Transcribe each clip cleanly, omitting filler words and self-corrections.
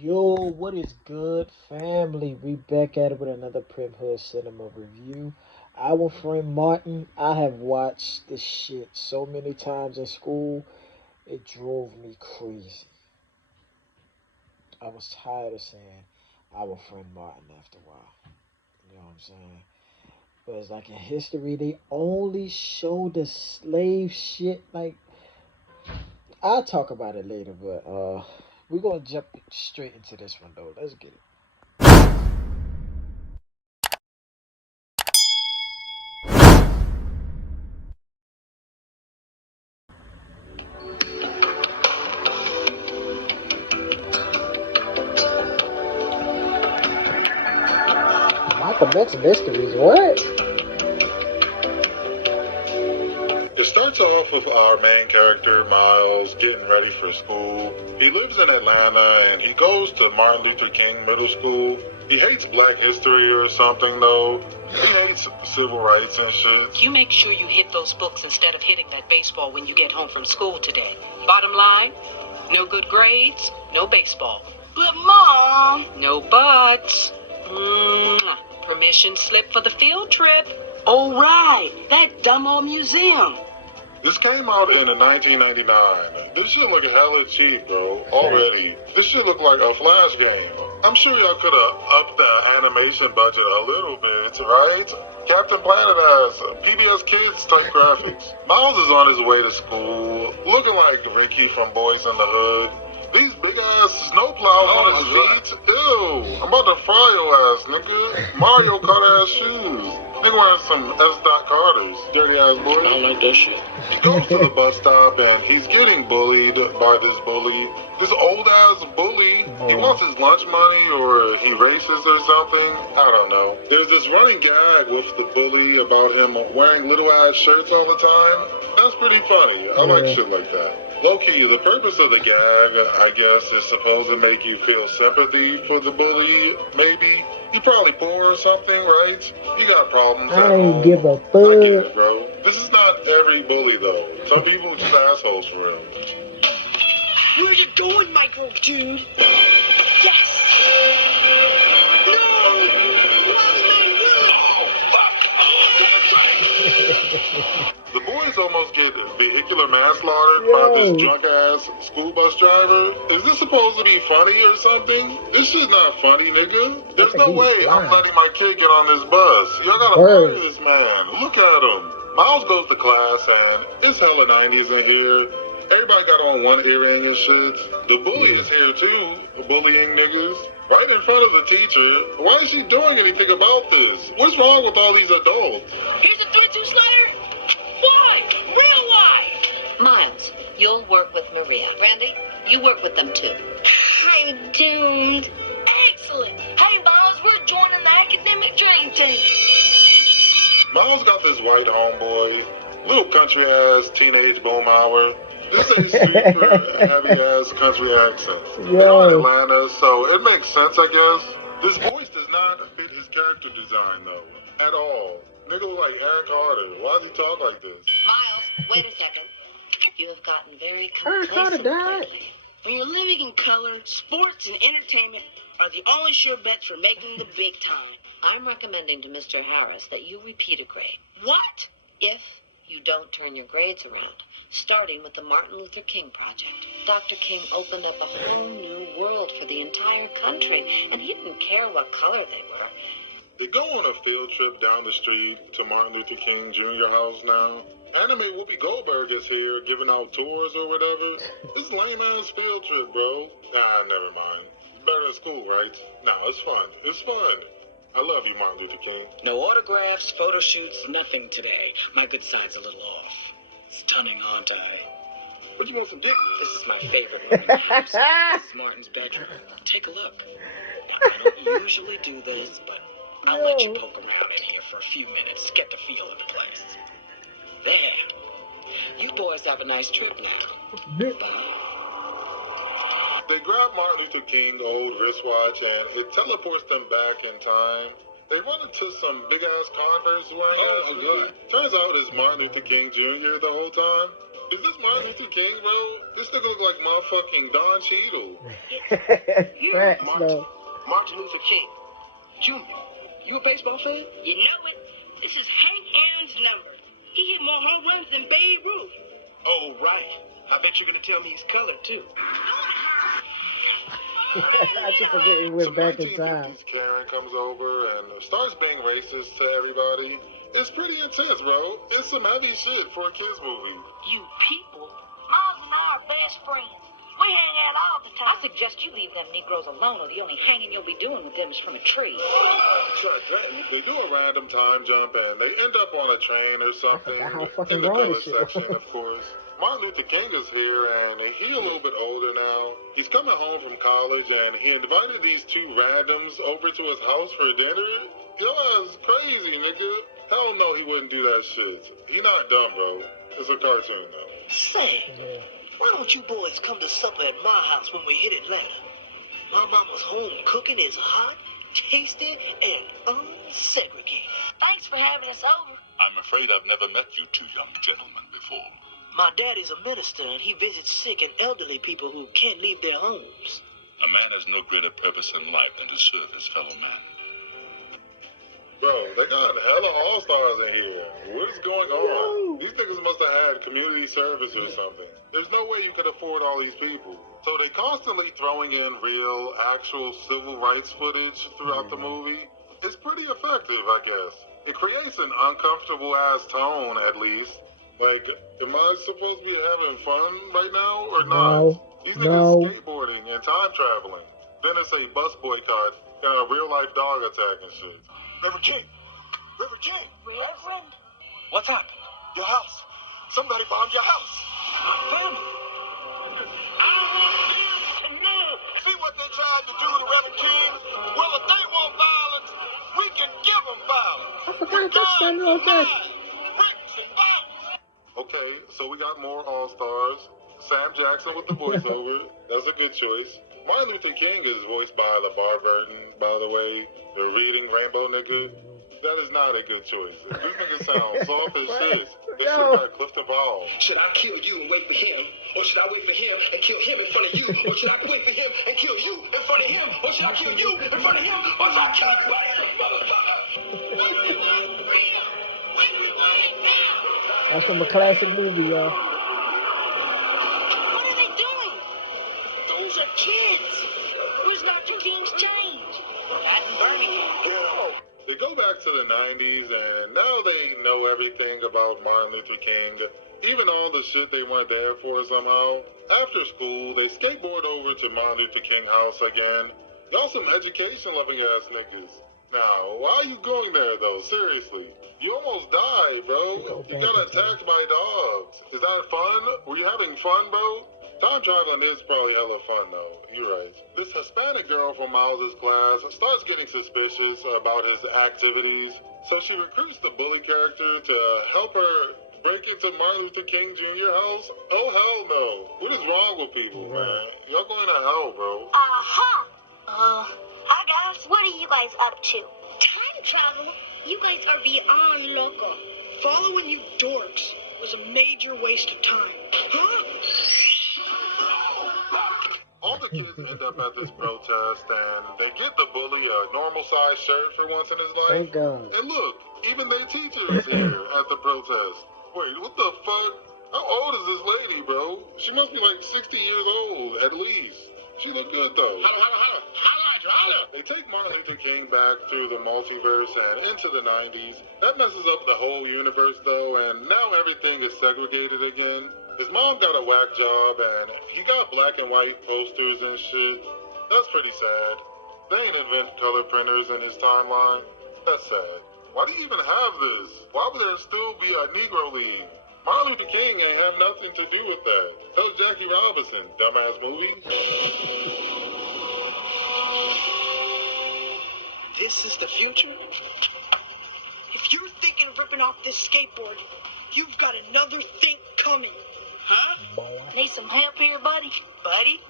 Yo, what is good, family? We back at it with another Primm Cinema review. Our friend Martin, I have watched this shit so many times in school, it drove me crazy. I was tired of saying our friend Martin after a while. You know what I'm saying? But it's like in history, they only show the slave shit. Like, I'll talk about it later, but we're gonna jump straight into this one though. Let's get it. Malcolm X Mysteries, what? It starts off with our main character, Miles, getting ready for school. He lives in Atlanta and he goes to Martin Luther King Middle School. He hates black history or something, though. He hates civil rights and shit. You make sure you hit those books instead of hitting that baseball when you get home from school today. Bottom line, no good grades, no baseball. But Mom! No buts. Permission slip for the field trip. Oh, right. That dumb old museum. This came out in 1999. This shit look hella cheap, bro. Already. This shit look like a Flash game. I'm sure y'all could have upped the animation budget a little bit, right? Captain Planet has PBS Kids type graphics. Miles is on his way to school, looking like Ricky from Boys in the Hood. These big ass snowplows on his feet. Ew. I'm about to fry your ass, nigga. Mario Kart ass shoes. Nigga wearing some S. Carters. Dirty ass boy. I don't like that shit. He goes to the bus stop and he's getting bullied by this bully. This old ass bully. He wants his lunch money or he racist or something. I don't know. There's this running gag with the bully about him wearing little ass shirts all the time. That's pretty funny. I like shit like that. Low-key, the purpose of the gag, I guess, is supposed to make you feel sympathy for the bully, maybe. He probably poor or something, right? You got problems at I ain't home. give a I get fuck. it, bro. This is not every bully, though. Some people are just assholes for real. Where you going, Michael, dude? Yes! The boys almost get vehicular manslaughtered by this drunk ass school bus driver. Is this supposed to be funny or something? This shit's not funny, nigga. There's no way I'm letting my kid get on this bus. Y'all gotta fire this man. Look at him. Miles goes to class and it's hella 90s in here. Everybody got on one earring and shit. The bully is here too, bullying niggas. Right in front of the teacher. Why is she doing anything about this? What's wrong with all these adults? Here's a 3-2 slider. Why? Real why? Miles, you'll work with Maria. Randy, you work with them too. I don't. Excellent. Hey, Miles, we're joining the academic dream team. Miles got this white homeboy, little country ass teenage boom hour. This ain't super heavy ass country accent. They're in Atlanta, so it makes sense, I guess. This voice does not fit his character design though, at all. Nigga look like Aaron Carter. Why does he talk like this? Miles, wait a second. You have gotten very Aaron Carter complacent died. lately. When you're living in color, sports and entertainment are the only sure bets for making the big time. I'm recommending to Mr. Harris that you repeat a grade. What? If you don't turn your grades around, starting with the Martin Luther King Project. Dr. King opened up a whole new world for the entire country, and he didn't care what color they were. They go on a field trip down the street to Martin Luther King Jr. house now. Anime Whoopi Goldberg is here giving out tours or whatever. This lame ass field trip, bro. Nah, never mind. Better than school, right? Nah, it's fun. It's fun. I love you, Martin Luther King. No autographs, photo shoots, nothing today. My good side's a little off. Stunning, aren't I? What do you want from Dick? This is my favorite room in the house. This is Martin's bedroom. Take a look. Now, I don't usually do this, but I'll let you poke around in here for a few minutes, get the feel of the place. There. You boys have a nice trip now. Bye. They grab Martin Luther King old wristwatch and it teleports them back in time. They run into some big ass Converse wearing ass dude. Turns out it's Martin Luther King Jr. the whole time. Is this Martin Luther King, bro? This nigga look like motherfucking Don Cheadle. Facts, though. Martin Luther King Jr. You a baseball fan? You know it. This is Hank Aaron's number. He hit more home runs than Babe Ruth. Oh, right. I bet you're gonna tell me he's colored too. I just forget it went back in time. Karen comes over and starts being racist to everybody. It's pretty intense, bro. It's some heavy shit for a kids movie. You people. Miles and I are best friends. We hang out all the time. I suggest you leave them Negroes alone, or the only hanging you'll be doing with them is from a tree. Try to threaten me? They do a random time jump and they end up on a train or something. I forgot how fucking in the wrong color this shit section, was. of course. Martin Luther King is here and he a little bit older now. He's coming home from college and he invited these two randoms over to his house for dinner. Yo, that's crazy, nigga. Hell no, he wouldn't do that shit. He not dumb, bro. It's a cartoon, though. Say, Yeah. why don't you boys come to supper at my house when we hit Atlanta? My mama's home cooking is hot, tasty, and unsegregated. Thanks for having us over. I'm afraid I've never met you two young gentlemen before. My daddy's a minister, and he visits sick and elderly people who can't leave their homes. A man has no greater purpose in life than to serve his fellow man. Bro, they got hella all-stars in here. What is going on? These niggas must have had community service or something. There's no way you could afford all these people. So they constantly throwing in real, actual civil rights footage throughout the movie. It's pretty effective, I guess. It creates an uncomfortable-ass tone, at least. Like, am I supposed to be having fun right now or not? These niggas skateboarding and time traveling. Then it's a bus boycott and a real-life dog attack and shit. Reverend King! Reverend King! Reverend? What's happened? Your house. Somebody bombed your house. Family. I want you to know. See what they tried to do to Reverend King? Well, if they want violence, we can give them violence. I forgot that's Samuel Jackson. Bricks and violence. Okay, so we got more all-stars. Sam Jackson with the voiceover. That's a good choice. Martin Luther King is voiced by LeVar Burton, by the way. The reading rainbow nigga. That is not a good choice. These niggas sound soft as shit. They should have got Clifton Ball. Should I kill you and wait for him? Or should I wait for him and kill him in front of you? Or should I wait for him and kill you in front of him? Or should I kill you in front of him? Or should I kill everybody, motherfucker? That's from a classic movie, y'all. What are they doing? Those are kids. Where's Dr. King's change? Not in Birmingham. They go back to the 90s and now they know everything about Martin Luther King. Even all the shit they weren't there for somehow. After school, they skateboard over to Martin Luther King house again. Y'all some education-loving ass niggas. Now, why are you going there though? Seriously. You almost died, bro. You got attacked by dogs. Is that fun? Were you having fun, bro? Time traveling is probably hella fun, though. You're right. This Hispanic girl from Miles' class starts getting suspicious about his activities, so she recruits the bully character to help her break into Martin Luther King Jr. house. Oh, hell no. What is wrong with people, man? Y'all going to hell, bro. Hi guys, what are you guys up to? Time travel? You guys are beyond loco. Following you dorks was a major waste of time. Huh? All the kids end up at this protest, and they get the bully a normal-sized shirt for once in his life. Thank God. And look, even their teacher is here at the protest. Wait, what the fuck? How old is this lady, bro? She must be like 60 years old, at least. She look good, though. They take Martin Luther King back through the multiverse and into the 90s. That messes up the whole universe, though, and now everything is segregated again. His mom got a whack job, and he got black and white posters and shit. That's pretty sad. They ain't invent color printers in his timeline. That's sad. Why do you even have this? Why would there still be a Negro League? Martin Luther King ain't have nothing to do with that. That was Jackie Robinson, dumbass movie. This is the future? If you're thinking of ripping off this skateboard, you've got another think coming. Huh? Need some help here, buddy? Buddy?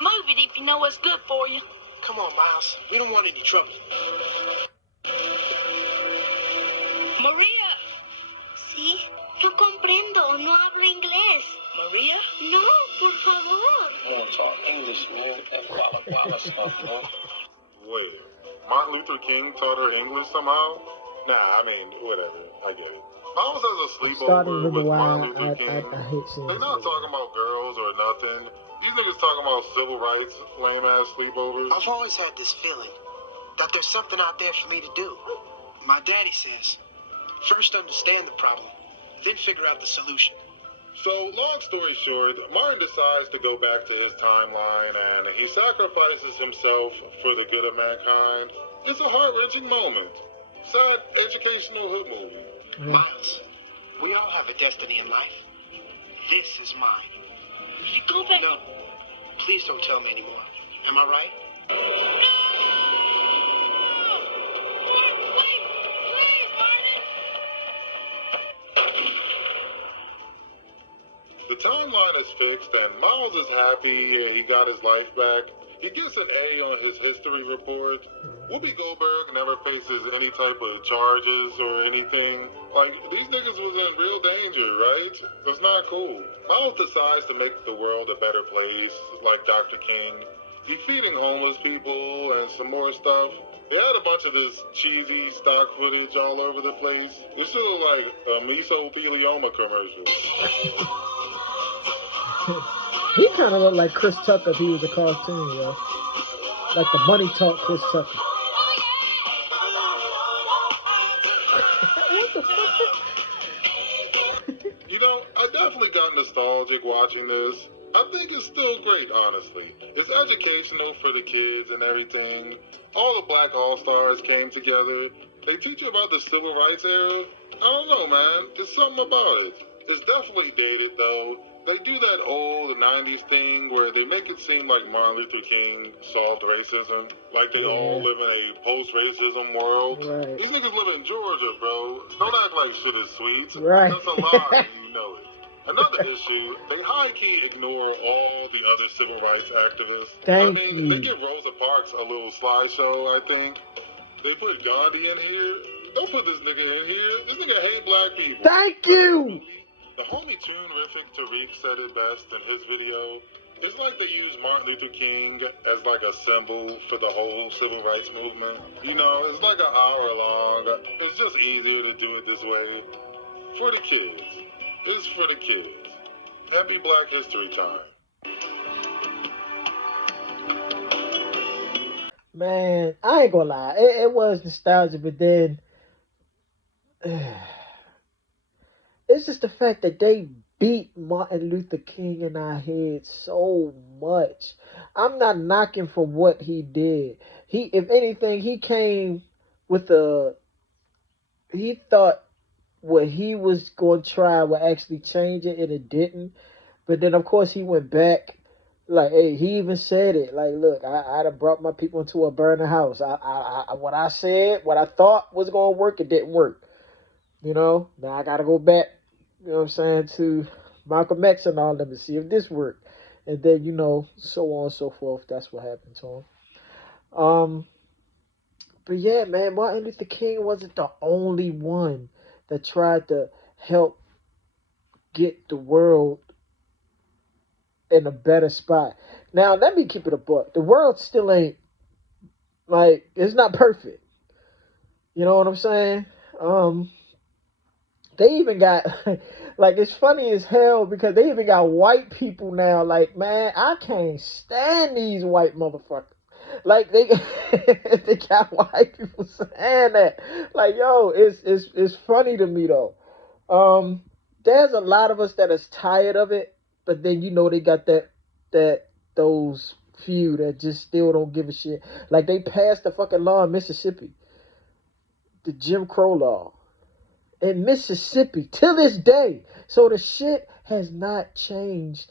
Move it if you know what's good for you. Come on, Miles. We don't want any trouble. Maria! See? No comprendo, no hablo inglés. Maria? No, por favor. Come on, talk English, man. That bala stuff, man. Wait, Martin Luther King taught her English somehow? Nah, I mean, whatever. I get it. Miles has a I'm starting to sleepover remember with why Martin Luther King. I hate seeing They're this not movie. talking about girls or nothing. These niggas talking about civil rights, lame ass sleepovers. I've always had this feeling that there's something out there for me to do. My daddy says, first understand the problem, then figure out the solution. So, long story short, Martin decides to go back to his timeline and he sacrifices himself for the good of mankind. It's a heart-wrenching moment. Sad educational hood movie. Yeah. Miles, we all have a destiny in life. This is mine. You go back. No, please don't tell me anymore. Am I right? The timeline is fixed and Miles is happy he got his life back. He gets an A on his history report. Whoopi Goldberg never faces any type of charges or anything. Like, these niggas was in real danger, right? That's not cool. Miles decides to make the world a better place, like Dr. King. He's feeding homeless people and some more stuff. They had a bunch of this cheesy stock footage all over the place. It's still like a mesothelioma commercial. He kind of looked like Chris Tucker if he was a cartoon, yo. Like the Money Talk Chris Tucker. What the fuck? You know, I definitely got nostalgic watching this. I think it's still great, honestly. It's educational for the kids and everything. All the Black All-Stars came together. They teach you about the Civil Rights era. I don't know, man. There's something about it. It's definitely dated, though. They do that old 90s thing where they make it seem like Martin Luther King solved racism. Like they all live in a post-racism world. Right. These niggas live in Georgia, bro. Don't act like shit is sweet. Right. That's a lie, and you know it. Another issue, they high-key ignore all the other civil rights activists. Thank They you. give Rosa Parks a little slideshow, I think. They put Gandhi in here. Don't put this nigga in here. This nigga hate black people. Thank you. The homie Tunerific Tariq said it best in his video. It's like they use Martin Luther King as like a symbol for the whole civil rights movement. You know, it's like an hour long. It's just easier to do it this way. For the kids. It's for the kids. Happy Black History Time. Man, I ain't gonna lie. It was nostalgic, but then it's just the fact that they beat Martin Luther King in our heads so much. I'm not knocking for what he did. If anything, he came with he thought what he was going to try would actually change it, and it didn't. But then, of course, he went back. Like, hey, he even said it. Like, look, I'd have brought my people into a burning house. What I said, what I thought was going to work, it didn't work. You know, now I got to go back, you know what I'm saying, to Malcolm X and all them to see if this worked. And then, you know, so on and so forth. That's what happened to him. But yeah, man, Martin Luther King wasn't the only one that tried to help get the world in a better spot. Now, let me keep it a buck. The world still ain't, like, it's not perfect. You know what I'm saying? They even got, like, it's funny as hell because they even got white people now. Like, man, I can't stand these white motherfuckers. Like, they they got white people saying that. Like, yo, it's funny to me though. There's a lot of us that is tired of it, but then you know they got those few that just still don't give a shit. Like, they passed the fucking law in Mississippi, the Jim Crow law in Mississippi till this day. So the shit has not changed.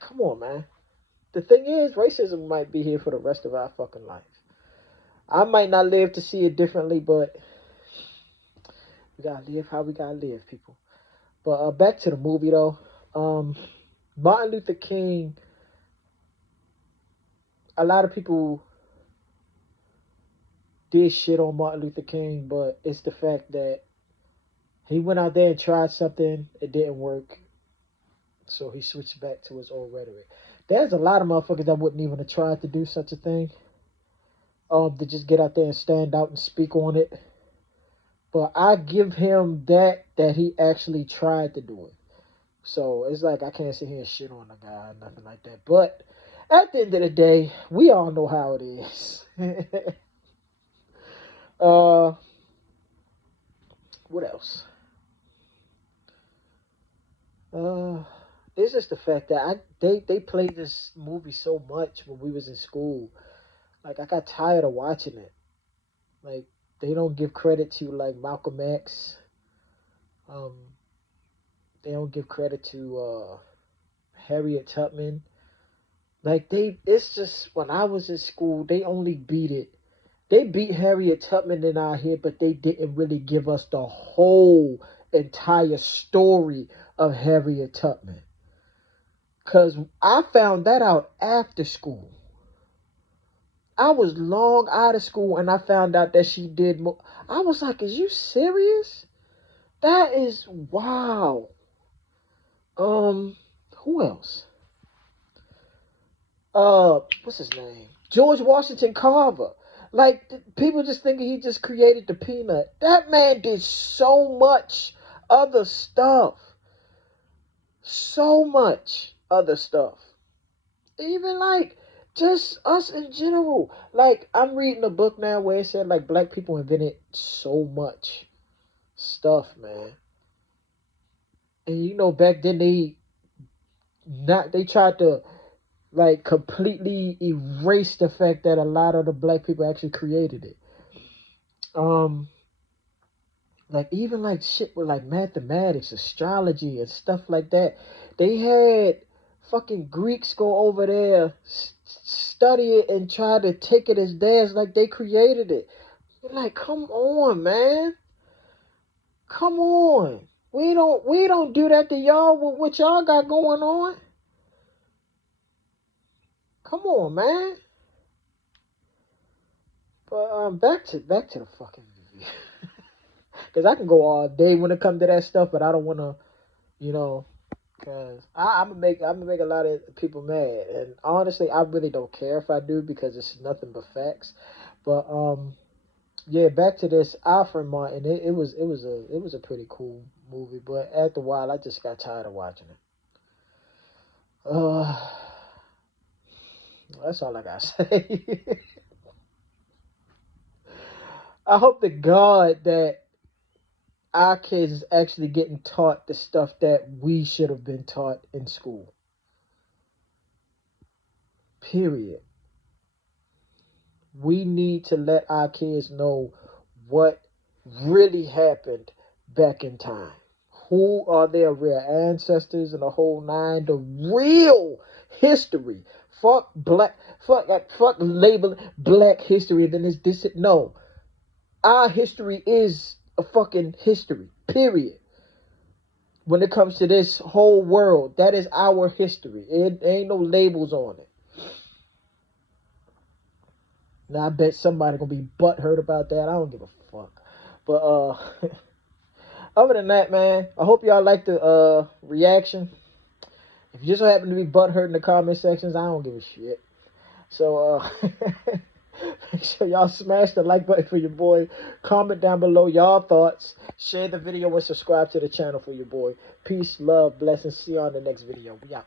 Come on, man. The thing is, racism might be here for the rest of our fucking life. I might not live to see it differently, but we gotta live how we gotta live, people. But back to the movie though. Martin Luther King. A lot of people did shit on Martin Luther King, but it's the fact that He went out there and tried something. It didn't work. So he switched back to his old rhetoric. There's a lot of motherfuckers that wouldn't even have tried to do such a thing. To just get out there and stand out and speak on it. But I give him that he actually tried to do it. So it's like I can't sit here and shit on the guy or nothing like that. But at the end of the day, we all know how it is. What else? It's just the fact that they played this movie so much when we was in school. Like I got tired of watching it. Like they don't give credit to like Malcolm X. Um, they don't give credit to Harriet Tubman. Like it's just when I was in school, they only beat it. They beat Harriet Tubman in our head, but they didn't really give us the whole entire story of Harriet Tubman. Cause I found that out after school. I was long out of school and I found out that she did more. I was like, "Is you serious? That is wow." Who else? What's his name? George Washington Carver. Like people just thinking he just created the peanut. That man did so much other stuff. So much other stuff. Even like just us in general. Like I'm reading a book now where it said like black people invented so much stuff, man. And you know back then they tried to like completely erase the fact that a lot of the black people actually created it. Um, like even like shit with like mathematics, astrology, and stuff like that. They had fucking Greeks go over there, study it, and try to take it as theirs, like they created it. You're like, come on, man, come on. We don't do that to y'all with what y'all got going on. Come on, man. But back to the fucking movie. Because I can go all day when it comes to that stuff, but I don't want to, you know, because I'm gonna make a lot of people mad, and honestly, I really don't care if I do because it's nothing but facts. But yeah, back to this Alfred Martin. It was a pretty cool movie, but after a while, I just got tired of watching it. Uh, that's all I gotta say. I hope to God that our kids is actually getting taught the stuff that we should have been taught in school. Period. We need to let our kids know what really happened back in time. Who are their real ancestors and the whole nine, the real history. Fuck black, fuck labeling black history. Then it's this. No, our history is a fucking history. Period. When it comes to this whole world, that is our history. It ain't no labels on it. Now I bet somebody gonna be butthurt about that. I don't give a fuck. But other than that, man, I hope y'all like the reaction. If you just so happen to be butthurt in the comment sections, I don't give a shit. So make sure y'all smash the like button for your boy. Comment down below y'all thoughts. Share the video and subscribe to the channel for your boy. Peace, love, blessings. See you on the next video. We out.